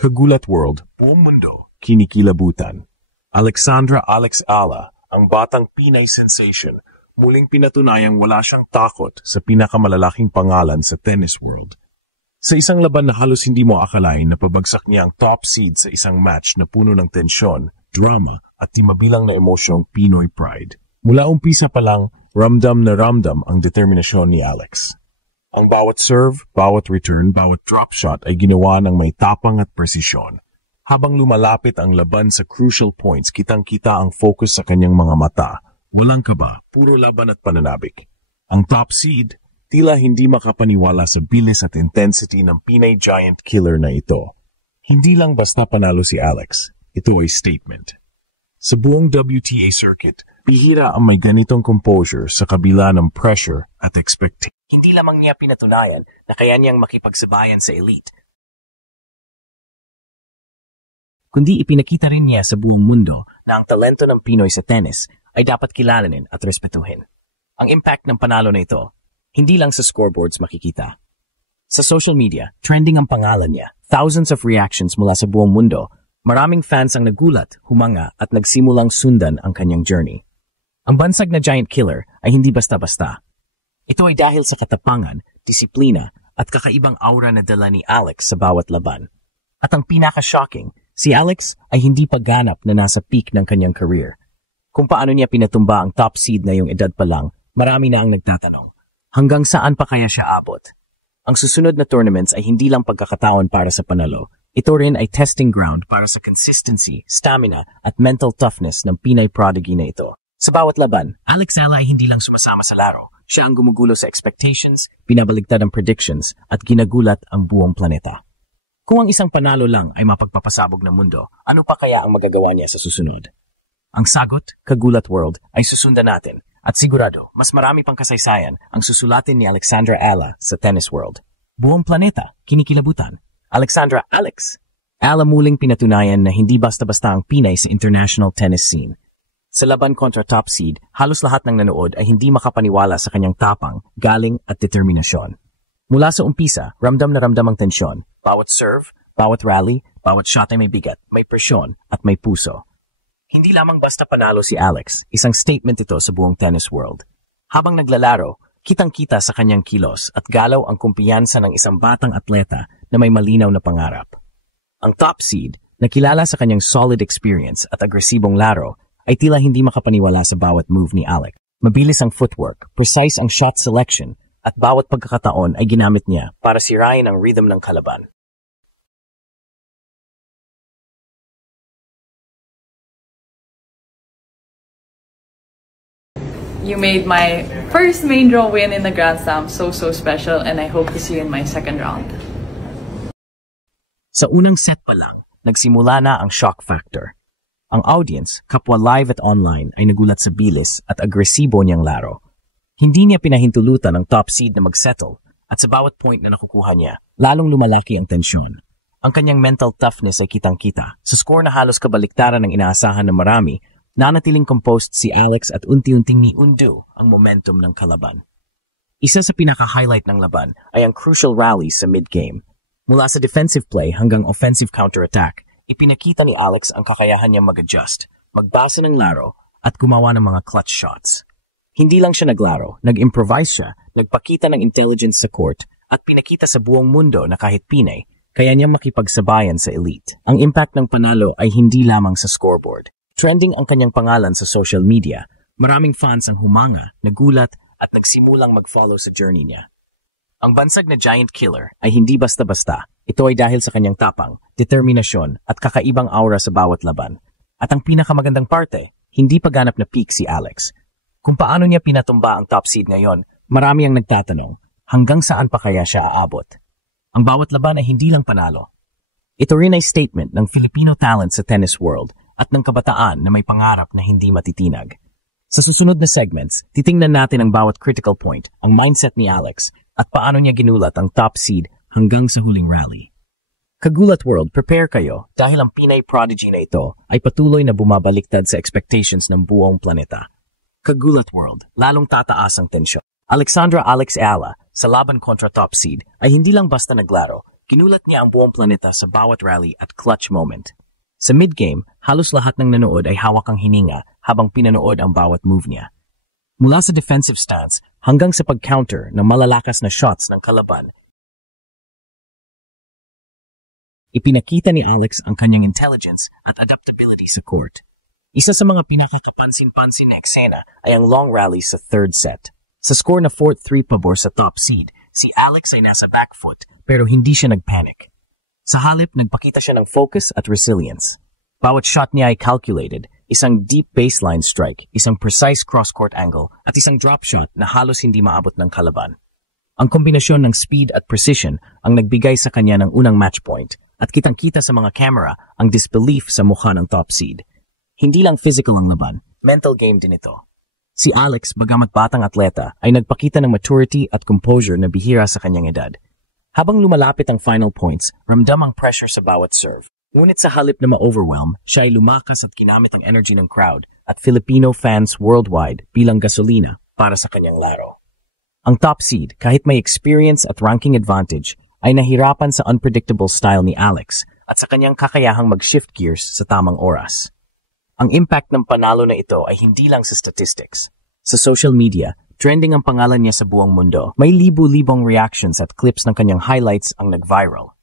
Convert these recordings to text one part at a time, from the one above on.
Kagulat World, buong mundo, kinikilabutan. Alexandra Alex Ala, ang batang Pinay sensation, muling pinatunayang wala siyang takot sa pinakamalalaking pangalan sa tennis world. Sa isang laban na halos hindi mo akalain na pabagsak niya ang top seed sa isang match na puno ng tensyon, drama, at di mabilang na emosyong Pinoy pride. Mula umpisa pa lang, ramdam na ramdam ang determinasyon ni Alex. Ang bawat serve, bawat return, bawat drop shot ay ginawa ng may tapang at presisyon. Habang lumalapit ang laban sa crucial points, kitang-kita ang focus sa kanyang mga mata. Walang kaba, puro laban at pananabik. Ang top seed, tila hindi makapaniwala sa bilis at intensity ng Pinay giant killer na ito. Hindi lang basta panalo si Alex, ito ay statement. Sa buong WTA circuit, bihira ang may ganitong composure sa kabila ng pressure at expectation. Hindi lamang niya pinatunayan na kaya niyang makipagsabayan sa elite, kundi ipinakita rin niya sa buong mundo na ang talento ng Pinoy sa tennis ay dapat kilalanin at respetuhin. Ang impact ng panalo na ito, hindi lang sa scoreboards makikita. Sa social media, trending ang pangalan niya. Thousands of reactions mula sa buong mundo. Maraming fans ang nagulat, humanga at nagsimulang sundan ang kanyang journey. Ang bansag na giant killer ay hindi basta-basta. Ito ay dahil sa katapangan, disiplina at kakaibang aura na dala ni Alex sa bawat laban. At ang pinaka-shocking, si Alex ay hindi pagganap na nasa peak ng kanyang career. Kung paano niya pinatumba ang top seed na yung edad pa lang, marami na ang nagtatanong. Hanggang saan pa kaya siya abot? Ang susunod na tournaments ay hindi lang pagkakataon para sa panalo. Ito rin ay testing ground para sa consistency, stamina at mental toughness ng Pinay prodigy na ito. Sa bawat laban, Alex Ala ay hindi lang sumasama sa laro. Siya ang gumugulo sa expectations, pinabaligtad ang predictions, at ginagulat ang buong planeta. Kung ang isang panalo lang ay mapagpapasabog ng mundo, ano pa kaya ang magagawa niya sa susunod? Ang sagot, Kagulat World, ay susundan natin. At sigurado, mas marami pang kasaysayan ang susulatin ni Alexandra Ala sa tennis world. Buong planeta, kinikilabutan. Alexandra Alex. Ala muling pinatunayan na hindi basta-basta ang Pinay sa international tennis scene. Sa laban kontra top seed, halos lahat ng nanood ay hindi makapaniwala sa kanyang tapang, galing at determinasyon. Mula sa umpisa, ramdam na ramdam ang tensyon. Bawat serve, bawat rally, bawat shot ay may bigat, may presyon at may puso. Hindi lamang basta panalo si Alex, isang statement ito sa buong tennis world. Habang naglalaro, kitang-kita sa kanyang kilos at galaw ang kumpiyansa ng isang batang atleta na may malinaw na pangarap. Ang top seed, na kilala sa kanyang solid experience at agresibong laro, ay tila hindi makapaniwala sa bawat move ni Alex. Mabilis ang footwork, precise ang shot selection, at bawat pagkakataon ay ginamit niya para sirain ang rhythm ng kalaban. You made my first main draw win in the Grand Slam so special, and I hope to see you in my second round. Sa unang set pa lang, nagsimula na ang shock factor. Ang audience, kapwa live at online, ay nagulat sa bilis at agresibo niyang laro. Hindi niya pinahintulutan ang top seed na magsettle at sa bawat point na nakukuha niya, lalong lumalaki ang tensyon. Ang kanyang mental toughness ay kitang-kita. Sa score na halos kabaliktaran ng inaasahan ng marami, nanatiling composed si Alex at unti-unting ni-undo ang momentum ng kalaban. Isa sa pinaka-highlight ng laban ay ang crucial rallies sa mid-game. Mula sa defensive play hanggang offensive counter-attack, ipinakita ni Alex ang kakayahan niya mag-adjust, magbase ng laro, at gumawa ng mga clutch shots. Hindi lang siya naglaro, nag-improvise siya, nagpakita ng intelligence sa court, at pinakita sa buong mundo na kahit Pinay, kaya niya makipagsabayan sa elite. Ang impact ng panalo ay hindi lamang sa scoreboard. Trending ang kanyang pangalan sa social media, maraming fans ang humanga, nagulat, at nagsimulang mag-follow sa journey niya. Ang bansag na giant killer ay hindi basta-basta. Ito ay dahil sa kanyang tapang, determinasyon at kakaibang aura sa bawat laban. At ang pinakamagandang parte, hindi pa ganap na peak si Alex. Kung paano niya pinatumba ang top seed ngayon, marami ang nagtatanong, hanggang saan pa kaya siya aabot? Ang bawat laban ay hindi lang panalo. Ito rin ay statement ng Filipino talent sa tennis world at ng kabataan na may pangarap na hindi matitinag. Sa susunod na segments, titingnan natin ang bawat critical point, ang mindset ni Alex, at paano niya ginulat ang top seed hanggang sa huling rally. Kagulat World, prepare kayo dahil ang Pinay prodigy na ito ay patuloy na bumabaliktad sa expectations ng buong planeta. Kagulat World, lalong tataas ang tensyon. Alexandra Alex Ala sa laban kontra top seed ay hindi lang basta naglaro, Ginulat niya ang buong planeta sa bawat rally at clutch moment. Sa mid-game, halos lahat ng nanood ay hawak ang hininga habang pinanood ang bawat move niya. Mula sa defensive stance hanggang sa pag-counter ng malalakas na shots ng kalaban, ipinakita ni Alex ang kanyang intelligence at adaptability sa court. Isa sa mga pinakakapansin-pansin na eksena ay ang long rally sa third set. Sa score na 4-3 pabor sa top seed, si Alex ay nasa back foot pero hindi siya nagpanic. Sa halip, nagpakita siya ng focus at resilience. Bawat shot niya ay calculated, isang deep baseline strike, isang precise cross-court angle, at isang drop shot na halos hindi maabot ng kalaban. Ang kombinasyon ng speed at precision ang nagbigay sa kanya ng unang match point, at kitang-kita sa mga camera ang disbelief sa mukha ng top seed. Hindi lang physical ang laban, mental game din ito. Si Alex, bagamat batang atleta, ay nagpakita ng maturity at composure na bihira sa kanyang edad. Habang lumalapit ang final points, ramdam ang pressure sa bawat serve. Ngunit sa halip na ma-overwhelm, siya ay lumakas at ginamit ang energy ng crowd at Filipino fans worldwide bilang gasolina para sa kanyang laro. Ang top seed, kahit may experience at ranking advantage, ay nahirapan sa unpredictable style ni Alex at sa kanyang kakayahang mag-shift gears sa tamang oras. Ang impact ng panalo na ito ay hindi lang sa statistics. Sa social media, trending ang pangalan niya sa buong mundo. May libu-libong reactions at clips ng kanyang highlights ang nag-viral.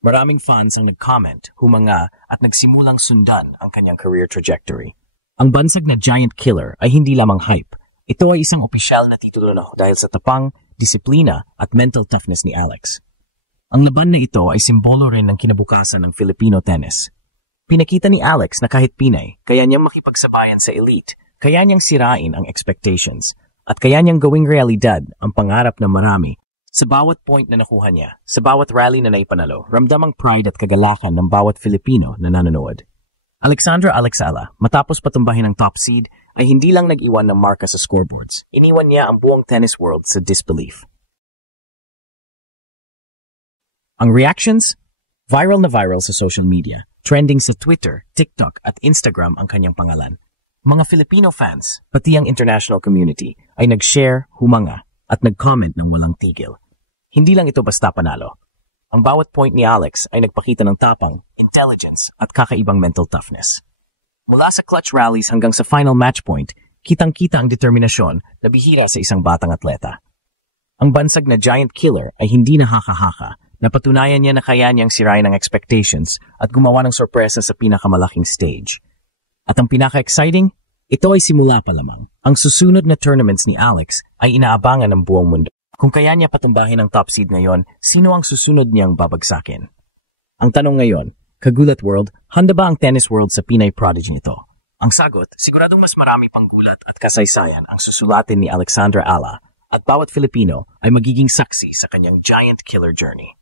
Maraming fans ang nag-comment, humanga at nagsimulang sundan ang kanyang career trajectory. Ang bansag na giant killer ay hindi lamang hype. Ito ay isang opisyal na titulo na dahil sa tapang, disiplina at mental toughness ni Alex. Ang laban na ito ay simbolo rin ng kinabukasan ng Filipino tennis. Pinakita ni Alex na kahit Pinay, kaya niyang makipagsabayan sa elite, kaya niyang sirain ang expectations, at kaya niyang gawing realidad ang pangarap ng marami. Sa bawat point na nakuha niya, sa bawat rally na naipanalo, ramdam ang pride at kagalakan ng bawat Filipino na nanonood. Alexandra Alex Ala, matapos patumbahin ang top seed, ay hindi lang nag-iwan ng marka sa scoreboards. Iniwan niya ang buong tennis world sa disbelief. Ang reactions? Viral na viral sa social media. Trending sa Twitter, TikTok at Instagram ang kanyang pangalan. Mga Filipino fans, pati ang international community, ay nag-share, humanga, at nag-comment ng walang tigil. Hindi lang ito basta panalo. Ang bawat point ni Alex ay nagpakita ng tapang, intelligence, at kakaibang mental toughness. Mula sa clutch rallies hanggang sa final match point, kitang-kita ang determinasyon na bihira sa isang batang atleta. Ang bansag na giant killer ay hindi nakakahaka. Napatunayan niya na kaya niyang sirain ang expectations at gumawa ng sorpresa sa pinakamalaking stage. At ang pinaka-exciting, ito ay simula pa lamang. Ang susunod na tournaments ni Alex ay inaabangan ng buong mundo. Kung kaya niya patumbahin ang top seed ngayon, sino ang susunod niyang babagsakin? Ang tanong ngayon, Kagulat World, handa ba ang tennis world sa Pinay prodigy nito? Ang sagot, siguradong mas marami pang gulat at kasaysayan ang susulatin ni Alexandra Ala at bawat Filipino ay magiging saksi sa kanyang giant killer journey.